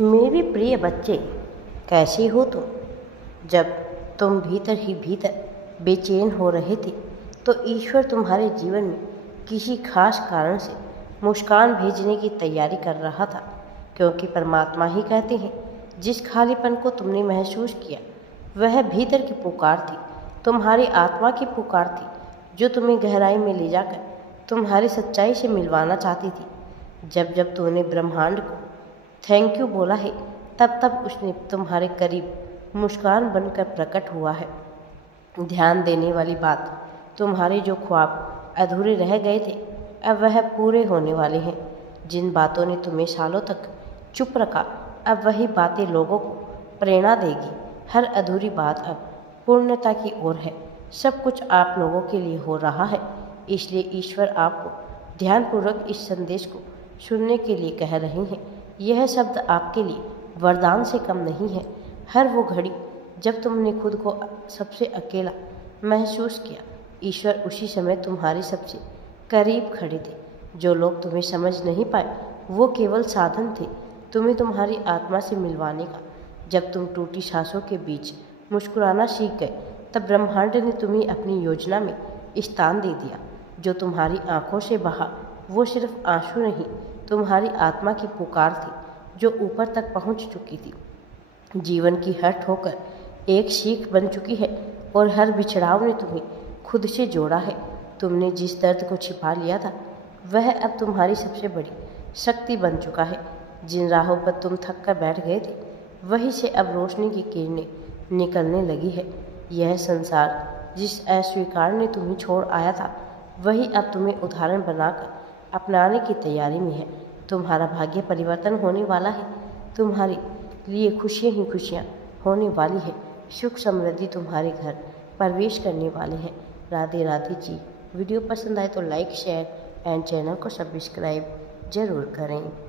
मेरे प्रिय बच्चे, कैसे हो तुम? जब तुम भीतर ही भीतर बेचैन हो रहे थे तो ईश्वर तुम्हारे जीवन में किसी खास कारण से मुस्कान भेजने की तैयारी कर रहा था, क्योंकि परमात्मा ही कहते हैं जिस खालीपन को तुमने महसूस किया वह भीतर की पुकार थी, तुम्हारी आत्मा की पुकार थी, जो तुम्हें गहराई में ले जाकर तुम्हारी सच्चाई से मिलवाना चाहती थी। जब जब तूने ब्रह्मांड को थैंक यू बोला है, तब तब उसने तुम्हारे करीब मुस्कान बनकर प्रकट हुआ है। ध्यान देने वाली बात, तुम्हारे जो ख्वाब अधूरे रह गए थे अब वह पूरे होने वाले हैं। जिन बातों ने तुम्हें सालों तक चुप रखा, अब वही बातें लोगों को प्रेरणा देगी। हर अधूरी बात अब पूर्णता की ओर है। सब कुछ आप लोगों के लिए हो रहा है, इसलिए ईश्वर आपको ध्यानपूर्वक इस संदेश को सुनने के लिए कह रहे हैं। यह शब्द आपके लिए वरदान से कम नहीं है। हर वो घड़ी जब तुमने खुद को सबसे अकेला महसूस किया, ईश्वर उसी समय तुम्हारे सबसे करीब खड़े थे। जो लोग तुम्हें समझ नहीं पाए वो केवल साधन थे तुम्हें तुम्हारी आत्मा से मिलवाने का। जब तुम टूटी सांसों के बीच मुस्कुराना सीख गए, तब ब्रह्मांड ने तुम्हें अपनी योजना में स्थान दे दिया। जो तुम्हारी आंखों से बहा वो सिर्फ आंसू नहीं, तुम्हारी आत्मा की पुकार थी जो ऊपर तक पहुंच चुकी थी। जीवन की हर ठोकर एक सीख बन चुकी है और हर बिछड़ाव ने तुम्हें खुद से जोड़ा है। तुमने जिस दर्द को छिपा लिया था वह अब तुम्हारी सबसे बड़ी शक्ति बन चुका है। जिन राहों पर तुम थक कर बैठ गए थे वहीं से अब रोशनी की किरणें निकलने लगी है। यह संसार जिस अस्वीकार ने तुम्हें छोड़ आया था वही अब तुम्हें उदाहरण बनाकर अपनाने की तैयारी में है। तुम्हारा भाग्य परिवर्तन होने वाला है। तुम्हारे लिए खुशियाँ ही खुशियाँ होने वाली है। सुख समृद्धि तुम्हारे घर प्रवेश करने वाले हैं। राधे राधे जी। वीडियो पसंद आए तो लाइक, शेयर एंड चैनल को सब्सक्राइब जरूर करें।